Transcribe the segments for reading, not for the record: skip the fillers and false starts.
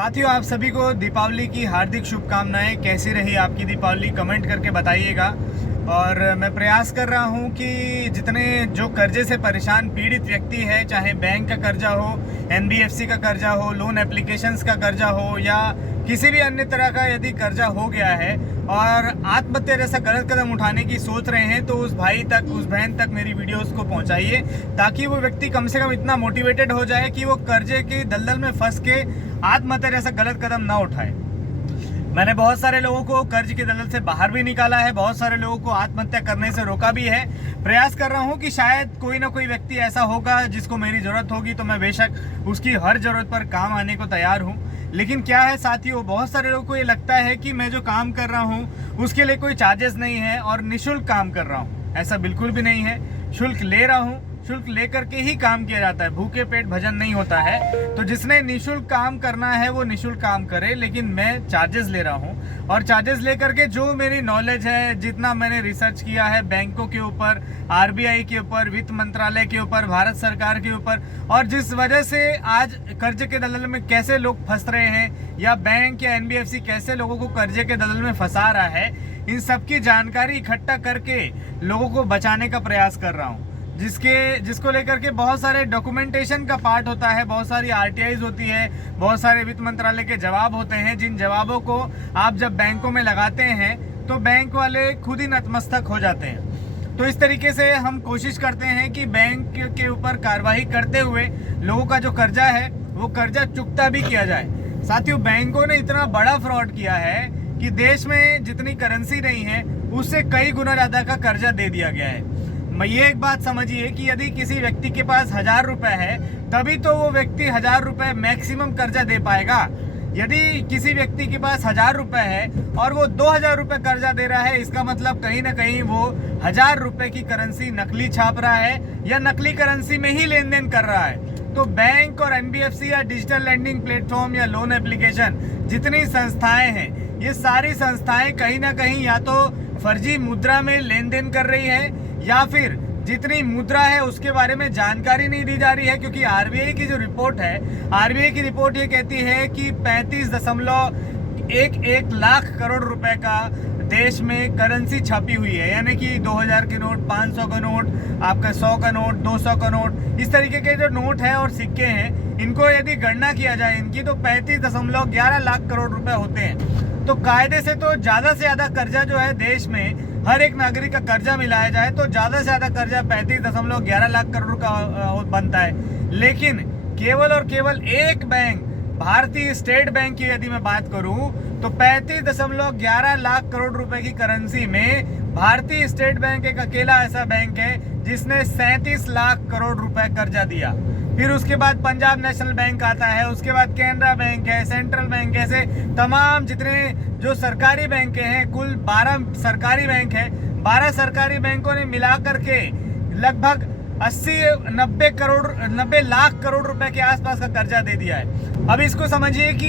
साथियों, आप सभी को दीपावली की हार्दिक शुभकामनाएं। कैसी रही आपकी दीपावली, कमेंट करके बताइएगा। और मैं प्रयास कर रहा हूं कि जितने जो कर्जे से परेशान पीड़ित व्यक्ति है, चाहे बैंक का कर्जा हो, एनबीएफसी का कर्जा हो, लोन एप्लीकेशंस का कर्जा हो या किसी भी अन्य तरह का यदि कर्जा हो गया है और आत्महत्या जैसा गलत कदम उठाने की सोच रहे हैं, तो उस भाई तक, उस बहन तक मेरी वीडियोस को पहुंचाइए, ताकि वो व्यक्ति कम से कम इतना मोटिवेटेड हो जाए कि वो कर्जे की दलदल में फंस के आत्महत्या जैसा गलत कदम ना उठाए। मैंने बहुत सारे लोगों को कर्ज की दलदल से बाहर भी निकाला है, बहुत सारे लोगों को आत्महत्या करने से रोका भी है। प्रयास कर रहा हूं कि शायद कोई ना कोई व्यक्ति ऐसा होगा जिसको मेरी जरूरत होगी, तो मैं बेशक उसकी हर जरूरत पर काम आने को तैयार हूं। लेकिन क्या है साथियों, बहुत सारे लोगों को ये लगता है कि मैं जो काम कर रहा हूं उसके लिए कोई चार्जेस नहीं है और निःशुल्क काम कर रहा हूं। ऐसा बिल्कुल भी नहीं है। शुल्क ले रहा हूं, शुल्क लेकर के ही काम किया जाता है। भूखे पेट भजन नहीं होता है। तो जिसने निःशुल्क काम करना है वो निःशुल्क काम करे, लेकिन मैं चार्जेस ले रहा हूं। और चार्जेस लेकर के जो मेरी नॉलेज है, जितना मैंने रिसर्च किया है बैंकों के ऊपर, आरबीआई के ऊपर, वित्त मंत्रालय के ऊपर, भारत सरकार के ऊपर, और जिस वजह से आज कर्जे के दलदल में कैसे लोग फंस रहे हैं या बैंक या एनबीएफसी कैसे लोगों को कर्जे के दलदल में फंसा रहा है, इन सबकी जानकारी इकट्ठा करके लोगों को बचाने का प्रयास कर रहा हूँ। जिसको लेकर के बहुत सारे डॉक्यूमेंटेशन का पार्ट होता है, बहुत सारी आरटीआईज होती है, बहुत सारे वित्त मंत्रालय के जवाब होते हैं, जिन जवाबों को आप जब बैंकों में लगाते हैं तो बैंक वाले खुद ही नतमस्तक हो जाते हैं। तो इस तरीके से हम कोशिश करते हैं कि बैंक के ऊपर कार्रवाई करते हुए लोगों का जो कर्जा है वो कर्जा चुकता भी किया जाए। साथियों, बैंकों ने इतना बड़ा फ्रॉड किया है कि देश में जितनी करेंसी नहीं है उससे कई गुना ज्यादा का कर्जा दे दिया गया है। मैं ये एक बात समझिए कि यदि किसी व्यक्ति के पास 1000 रुपए है, तभी तो वो व्यक्ति 1000 रुपए मैक्सिमम कर्जा दे पाएगा। यदि किसी व्यक्ति के पास 1000 रुपए है और वो 2000 रुपए कर्जा दे रहा है, इसका मतलब कहीं ना कहीं वो 1000 रुपए की करेंसी नकली छाप रहा है या नकली करेंसी में ही लेन देन कर रहा है। तो बैंक और एनबीएफसी या डिजिटल लैंडिंग प्लेटफॉर्म या लोन एप्लीकेशन जितनी संस्थाएं हैं, ये सारी संस्थाएं कहीं ना कहीं या तो फर्जी मुद्रा में लेन देन कर रही है या फिर जितनी मुद्रा है उसके बारे में जानकारी नहीं दी जा रही है। क्योंकि आरबीआई की जो रिपोर्ट है, आरबीआई की रिपोर्ट ये कहती है कि 35.11 लाख करोड़ रुपए का देश में करेंसी छपी हुई है, यानी कि 2000 के नोट, 500 का नोट, आपका 100 का नोट, 200 का नोट, इस तरीके के जो नोट है और सिक्के हैं, इनको यदि गणना किया जाए इनकी, तो 35.11 लाख करोड़ रुपए होते हैं। तो कायदे से तो ज्यादा से ज्यादा कर्जा जो है देश में, हर एक नागरिक का कर्जा मिलाया जाए तो ज्यादा से ज्यादा कर्जा 35.11 लाख करोड़ का बनता है। लेकिन केवल और केवल एक बैंक, भारतीय स्टेट बैंक की यदि मैं बात करूं, तो 35.11 लाख करोड़ रुपए की करेंसी में भारतीय स्टेट बैंक एक अकेला ऐसा बैंक है जिसने 37 लाख करोड़ रुपए कर्जा दिया। फिर उसके बाद पंजाब नेशनल बैंक आता है, उसके बाद कैनरा बैंक है, सेंट्रल बैंक है, ऐसे तमाम जितने जो सरकारी बैंक हैं, कुल 12 सरकारी बैंक है, 12 सरकारी बैंकों ने मिला करके लगभग 90 लाख करोड़ रुपए के आसपास का कर्जा दे दिया है। अब इसको समझिए कि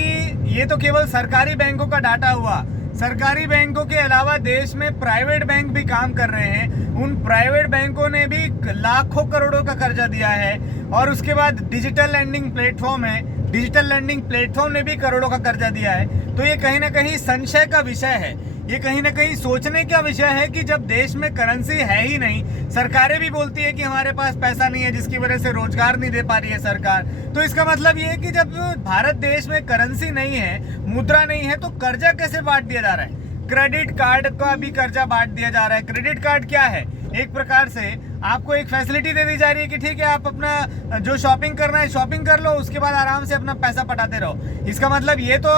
ये तो केवल सरकारी बैंकों का डाटा हुआ। सरकारी बैंकों के अलावा देश में प्राइवेट बैंक भी काम कर रहे हैं, उन प्राइवेट बैंकों ने भी लाखों करोड़ों का कर्जा दिया है। और उसके बाद डिजिटल लैंडिंग प्लेटफॉर्म है, डिजिटल लैंडिंग प्लेटफॉर्म ने भी करोड़ों का कर्जा दिया है। तो ये कहीं ना कहीं संशय का विषय है, ये कहीं ना कहीं सोचने का विषय है कि जब देश में करेंसी है ही नहीं, सरकारें भी बोलती है कि हमारे पास पैसा नहीं है, जिसकी वजह से रोजगार नहीं दे पा रही है सरकार, तो इसका मतलब ये है कि जब भारत देश में करेंसी नहीं है, मुद्रा नहीं है, तो कर्जा कैसे बांट दिया जा रहा है? क्रेडिट कार्ड का भी कर्जा बांट दिया जा रहा है। क्रेडिट कार्ड क्या है? एक प्रकार से आपको एक फैसिलिटी दे दी जा रही है कि ठीक है, आप अपना जो शॉपिंग करना है शॉपिंग कर लो, उसके बाद आराम से अपना पैसा पटाते रहो। इसका मतलब ये तो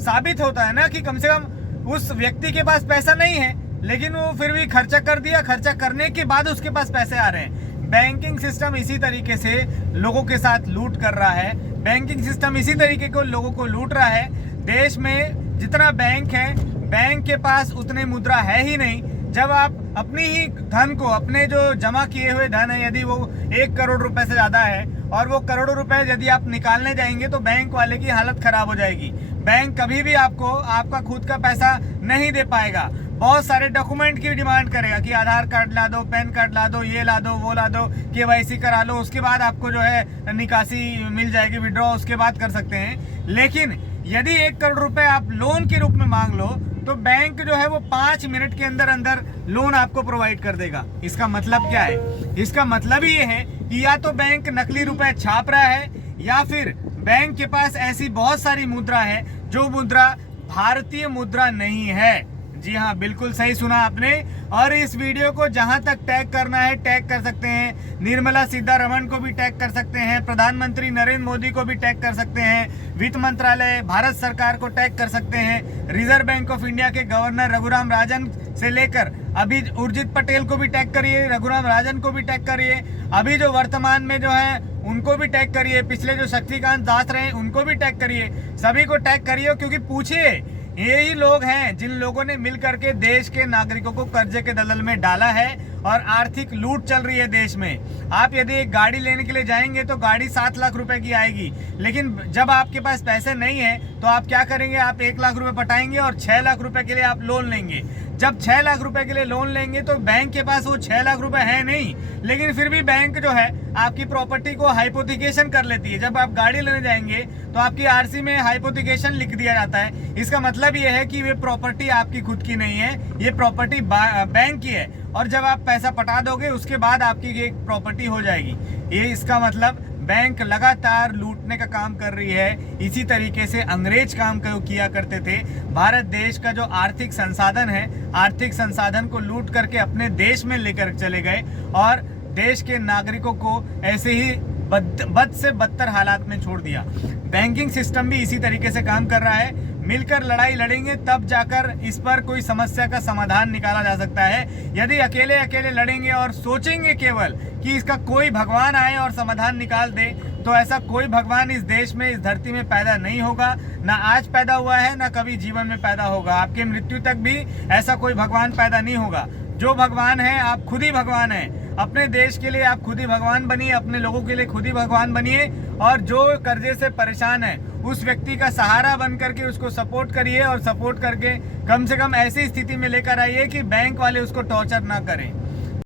साबित होता है ना कि कम से कम उस व्यक्ति के पास पैसा नहीं है, लेकिन वो फिर भी खर्चा कर दिया, खर्चा करने के बाद उसके पास पैसे आ रहे हैं। बैंकिंग सिस्टम इसी तरीके से लोगों के साथ लूट कर रहा है, बैंकिंग सिस्टम इसी तरीके को लोगों को लूट रहा है। देश में जितना बैंक है, बैंक के पास उतने मुद्रा है ही नहीं। जब आप अपनी ही धन को, अपने जो जमा किए हुए धन है, यदि वो 1 करोड़ रुपए से ज्यादा है और वो करोड़ों रुपए यदि आप निकालने जाएंगे तो बैंक वाले की हालत खराब हो जाएगी। बैंक कभी भी आपको आपका खुद का पैसा नहीं दे पाएगा। बहुत सारे डॉक्यूमेंट की डिमांड करेगा कि आधार कार्ड ला दो, पैन कार्ड ला दो, ये ला दो, वो ला दो, केवाईसी करा लो, उसके बाद आपको जो है निकासी मिल जाएगी, विड्रॉ उसके बाद कर सकते हैं। लेकिन यदि 1 करोड़ रुपए आप लोन के रूप में मांग लो तो बैंक जो है वो 5 मिनट के अंदर अंदर लोन आपको प्रोवाइड कर देगा। इसका मतलब क्या है? इसका मतलब ये है कि या तो बैंक नकली रुपए छाप रहा है या फिर बैंक के पास ऐसी बहुत सारी मुद्रा है जो मुद्रा भारतीय मुद्रा नहीं है। जी हाँ, बिल्कुल सही सुना आपने। और इस वीडियो को जहां तक टैग करना है टैग कर सकते हैं। निर्मला सीतारमण को भी टैग कर सकते हैं, प्रधानमंत्री नरेंद्र मोदी को भी टैग कर सकते हैं, वित्त मंत्रालय भारत सरकार को टैग कर सकते हैं, रिजर्व बैंक ऑफ इंडिया के गवर्नर रघुराम राजन से लेकर अभी उर्जित पटेल को भी टैग करिए, रघुराम राजन को भी टैग करिए, अभी जो वर्तमान में जो है उनको भी टैग करिए, पिछले जो शक्तिकांत दास रहे उनको भी टैग करिए, सभी को टैग करिए। क्योंकि पूछिए, यही लोग हैं जिन लोगों ने मिल करके देश के नागरिकों को कर्जे के दलदल में डाला है और आर्थिक लूट चल रही है देश में। आप यदि एक गाड़ी लेने के लिए जाएंगे तो गाड़ी 7 लाख रुपए की आएगी, लेकिन जब आपके पास पैसे नहीं है तो आप क्या करेंगे? आप 1 लाख रुपए पटाएंगे और 6 लाख रुपए के लिए आप लोन लेंगे। जब 6 लाख रुपए के लिए लोन लेंगे तो बैंक के पास वो 6 लाख रुपए है नहीं, लेकिन फिर भी बैंक जो है आपकी प्रॉपर्टी को हाइपोथिकेशन कर लेती है। जब आप गाड़ी लेने जाएंगे तो आपकी आरसी में हाइपोथिकेशन लिख दिया जाता है। इसका मतलब ये है कि ये प्रॉपर्टी आपकी खुद की नहीं है, ये प्रॉपर्टी बैंक की है। और जब आप पैसा पटा दोगे उसके बाद आपकी ये प्रॉपर्टी हो जाएगी। ये इसका मतलब बैंक लगातार लूटने का काम कर रही है। इसी तरीके से अंग्रेज काम किया करते थे। भारत देश का जो आर्थिक संसाधन है, आर्थिक संसाधन को लूट करके अपने देश में लेकर चले गए और देश के नागरिकों को ऐसे ही बद से बदतर हालात में छोड़ दिया। बैंकिंग सिस्टम भी इसी तरीके से काम कर रहा है। मिलकर लड़ाई लड़ेंगे तब जाकर इस पर कोई समस्या का समाधान निकाला जा सकता है। यदि अकेले अकेले लड़ेंगे और सोचेंगे केवल कि इसका कोई भगवान आए और समाधान निकाल दे, तो ऐसा कोई भगवान इस देश में, इस धरती में पैदा नहीं होगा। ना आज पैदा हुआ है, ना कभी जीवन में पैदा होगा। आपके मृत्यु तक भी ऐसा कोई भगवान पैदा नहीं होगा। जो भगवान है, आप खुद ही भगवान हैं। अपने देश के लिए आप खुद ही भगवान बनिए, अपने लोगों के लिए खुद ही भगवान बनिए। और जो कर्जे से परेशान है उस व्यक्ति का सहारा बन करके उसको सपोर्ट करिए और सपोर्ट करके कम से कम ऐसी स्थिति में लेकर आइए कि बैंक वाले उसको टॉर्चर ना करें।